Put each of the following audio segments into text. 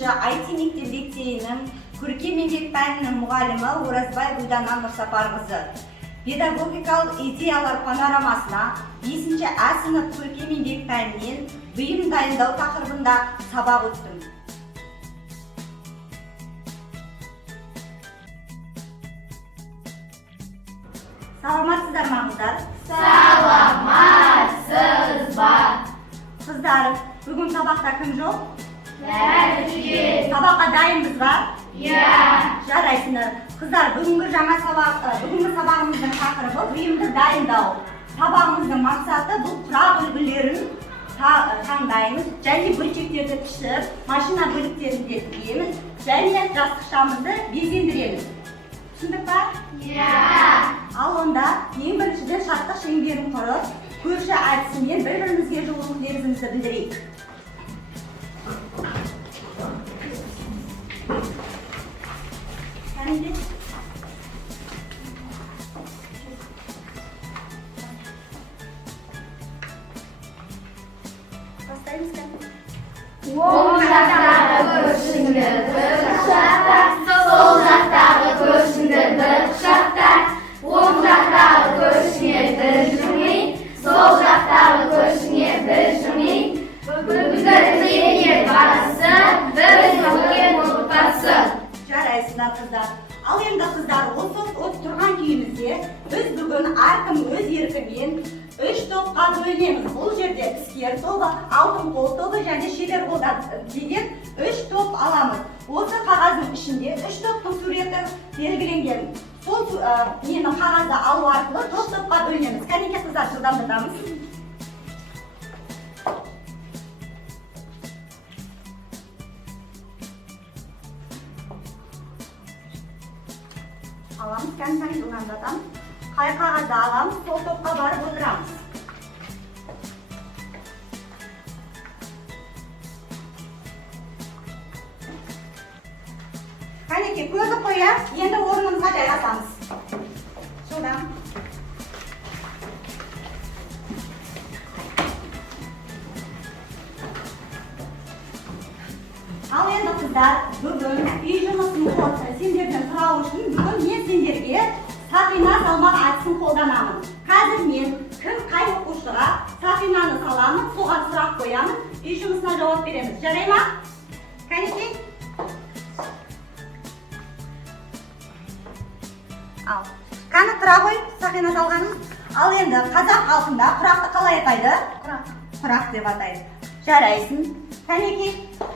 9 IT мектеп лицейінің көркем еңбек пәнінің мұғалімі Оразбай Гүлдана Нұрсапарқызы. Педагогикалық идеялар панорамасына 5-ші А сынып көркем еңбек пәнінен бұйым дайындау тақырыбында сабақ өттім. Саламатсыздар ма қыздар? Саламатсыз ба? Қыздар, бүгін сабақта кім жоқ? Бәрі. Сабаққа дайынбыз ба? Иә. Жарайсыңдар. Қыздар, бүгінгі сабағымыздың тақырыбы бұйымды дайындау. Сабағымыздың мақсаты бұл құрақ үлгілерін таңдаймыз, және бөлшектерді пішіп, машина бөліктерінде тігеміз, және жастықшамызды безендіреміз. Түсіндік па? Иә. Ал онда ең біріншіден шарттық шеңберін құрып, көрші әдісімен бір-бірімізге жылулық лебізімізді білдірейік. Бастаймыз кәне? Оң жақтағы көршіңді бір құшақта, сол жақтағы көршіңді бір құшақта, оң жақтағы көршіңе бір жымий, сол жақтағы көршіңе бір жымий, бірге барсын, бір үлкен отбасы. Жарайсыңдар қыздар. Ал енді қыздар, осы тұрған күйімізде біз бүгін әркім өз еркімен 3 топқа бөлінеміз. Бұл жерде іскер тобы, алтын қол тобы және шебер қолдан деген 3 топ аламыз. Осы қағаздың ішінде 3 топтың суреті белгіленген. Сол қағазды алу арқылы топ-топқа бөлінеміз. Кәнеке қыздар, жылдамдатамыз. Аламыз, кәне жылдамдатамыз. Қай қағазды аламыз, сол топқа барып отырамыз. Кәнеке, көрдік қой, енді орнымызға жайғасамыз. Жылдам. Ал енді қыздар, бүгін үй жұмысын сендерден сұрау үшін бүгін мен сендерге сақина салмақ әдісін қолданамын. Қазір мен қай оқушыға сақинаны саламын, соған сұрақ қоямын, үй жұмысына жауап береміз. Жарай ма? Кәнеке? Ал, қаны тұра ғой, сақина салғанымыз. Ал енді қазақ халқында құрақты қалай атайды? Құрақ деп атайды. Жарайсың. Кәнеке,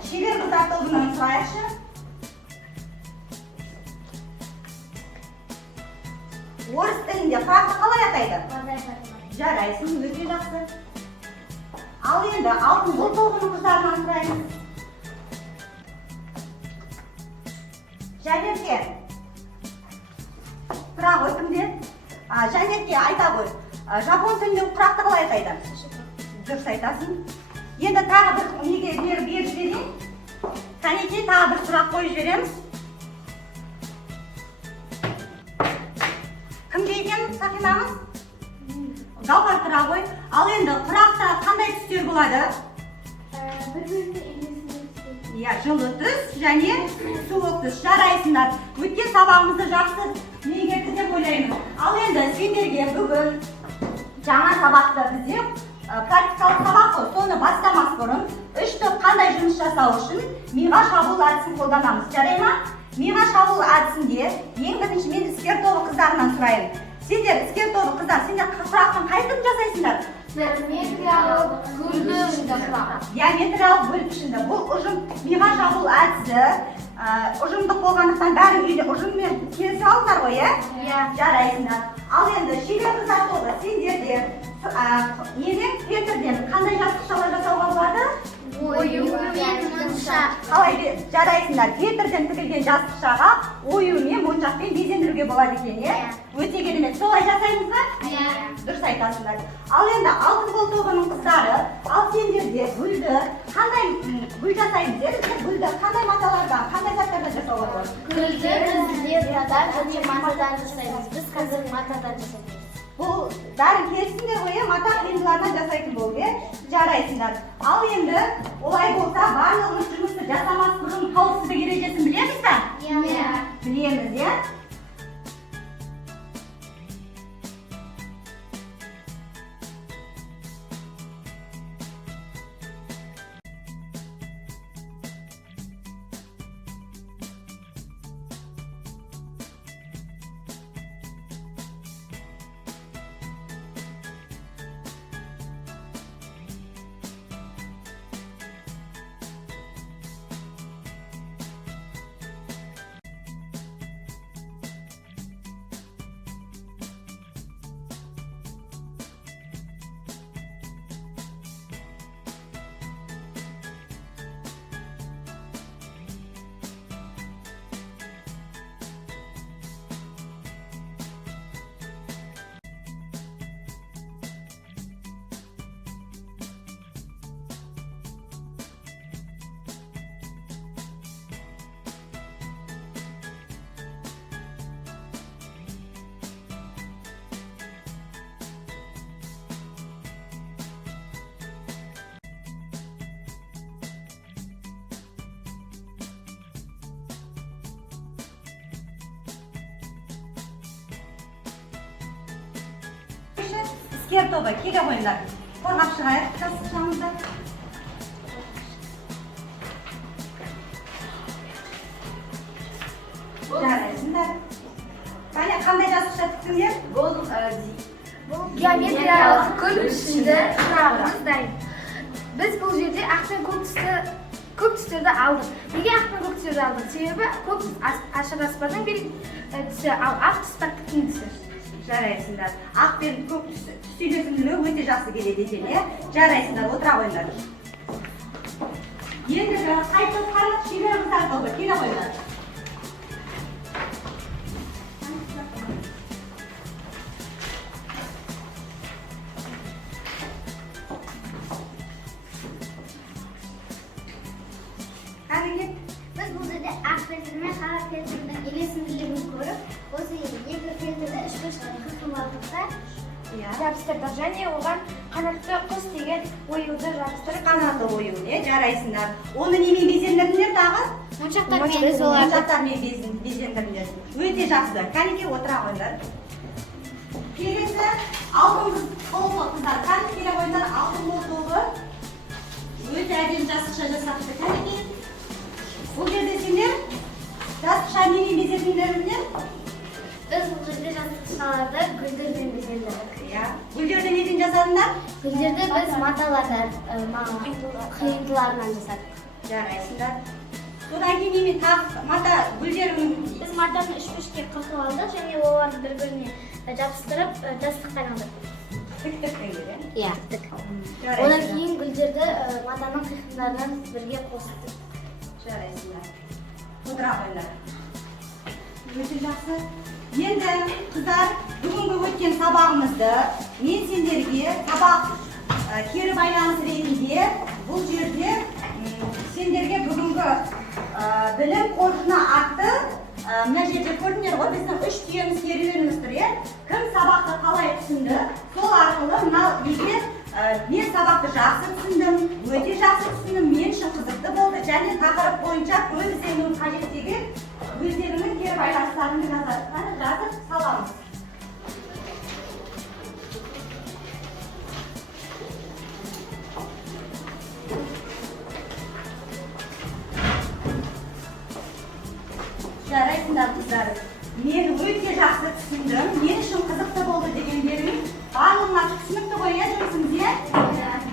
шебер қыздар тобынан сұрайықшы. Орыс тілінде құрақты қалай атайды? Жарайсың, өте жақсы. Ал енді алтын қол тобының қыздарынан сұраймыз. Жәнерке, тұра ғой кімде? Жәнерке, айта ғой. Жапон тілінде құрақты қалай атайды? Дұрыс айтасың. Енді тағы бір неге беріп жіберейін. Кәнеке, тағы бір сұрақ қойып жібереміз. Кімде екен сақинамыз? Гаухар, тұра ғой. Ал енді құрақта қандай түстер болады? Иә, жылы түс және суық түс. Жарайсыңдар. Өткен сабағымызды жақсы меңгерді деп ойлаймын. Ал енді сендерге бүгін жаңа сабақты бізде практикалық сабақ қой, соны бастамас бұрын 3 топ қандай жұмыс жасау үшін миға шабуыл әдісін қолданамыз. Жарай ма? Миға шабуыл әдісінде ең бірінші мен іскер тобы қыздарынан сұрайын. Сендер, іскер тобы қыздар, сендер құрақтың қай түрін жасайсыңдар? Геометриялық бөліп пішінді. Бұл ұжым миға шабуыл әдісі ұжымдық болғандықтан бәрі үйде ұжыммен келісе алыңдар ғой, иә? Жарайсыңдар. Ал енді шебер қыздар тобы, сендерде Петрден қандай жастықшалар жасауға болады? Оюмен моншақ. Қалай жарайсыңдар, Петрден тігілген жастықшаға оюмен моншақпен безендіруге болады екен, е? Өте керемет. Солай жасаймыз ба? Иә. Дұрыс айтасыңдар. Ал енді алтын қол тобының қыздары, ал сендерде гүлді қандай гүл жасаймыз дедіңіз? Гүлді қандай маталардан, қандай заттардан жасауға болады? Гүлді біз матадан және матадан жасаймыз. Біз қазір матадан жасаймыз. Бұл бәрін келісіңдер ғой, мата қиындылардан жасайтын болу, жарайсыңдар. Ал енді олай болса, барлығымыз жұмысты жасамас бұрын қауіпсіздік ережесін білеміз бе? Иә. Білеміз, İsker toba, kega koyunlar. Korkap шығайық, жасықшамызда. Жарайсыңдар. Қане, қандай жасықша тіктіңдер? Бұл геометриялық көл ішінде сұрағымыз дайын. Біз бұл жерде ақ пен көк түстерді алдық. Неге ақ пен көк түстерді алдық? Себебі көк түс ашық аспанның бір түсі, ал ақ түс пәктіктің түсі. Жарайсыңдар. Ақ пен көк түс үйлесімділігі өте жақсы келеді екен, жарайсыңдар, отыра қойыңдар. Енді қайтып қарап шебер қыздар тобы, келе қойыңдар. Biz bu жерде ақ фильтрмен қара фильтрдің үйлесімділігін көріп, осы екі фильтрді үш-үш қысымладықта жабыстырдық және оған қанатты құс деген оюды жабыстырып. Қанатты ою, жарайсыңдар. Оны немен безендірдіңдер тағы? Моншақтармен безендірдіңдер. Өте жақсы. Кәнеке отыра қойыңдар. Келесі алтын қолы қыздар. Кәнеке келе қойыңдар, алтын қолы. Өте әдемі жасықша жасапты. Кәнеке. Бұл жерде сендер жасықша немен безендірдіңдер? Біз бұл жерде жасықшаларды гүлдермен безендірдік. Гүлдерді неден жасадыңдар? Гүлдерді біз маталардан, қиындыларынан жасадық. Жарайсыңдар. Содан кейін немен тағы мата гүлдерін Біз матаны үш-үшке қырқып алдық және оларды бір-біріне жабыстырып жастықпен алдық. тік-тіктен келе? Иә, тік. Одан кейін гүлдерді матаның қиқымдарынан бірге қостық. Жарайсыңдар. Отыра қойыңдар. Өте жақсы. Енді қыздар, бүгінгі өткен сабағымызды мен сендерге сабақ кері байланыс ретінде бұл жерде сендерге бүгінгі білім қорытына атты мына жерде көрдіңдер ғой, біздің 3 түйеміз керуеніміз тұр, кім сабақты қалай түсінді, сол арқылы мынау егер мен сабақты жақсы түсіндім, өте жақсы түсіндім, мен үшін қызықты болды және тақырып бойынша көз ізденуім қажет деген өздеріңнің кері байланыстарыңды жазып саламыз. Жарайсыңдар қыздар. Мен өте жақсы түсіндім, мен үшін қызықты болды дегендерің барлығына түсінікті ғой, жұмысыңыз,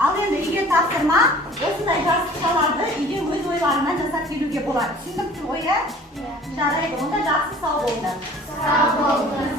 Ал енді үйге тапсырма, осындай жасықшаларды үйде өз ойларынан жасап келуге болады. Түсіндіңіз ғой, Жарайды, онда жақсы сау болыңдар. Сау болыңдар.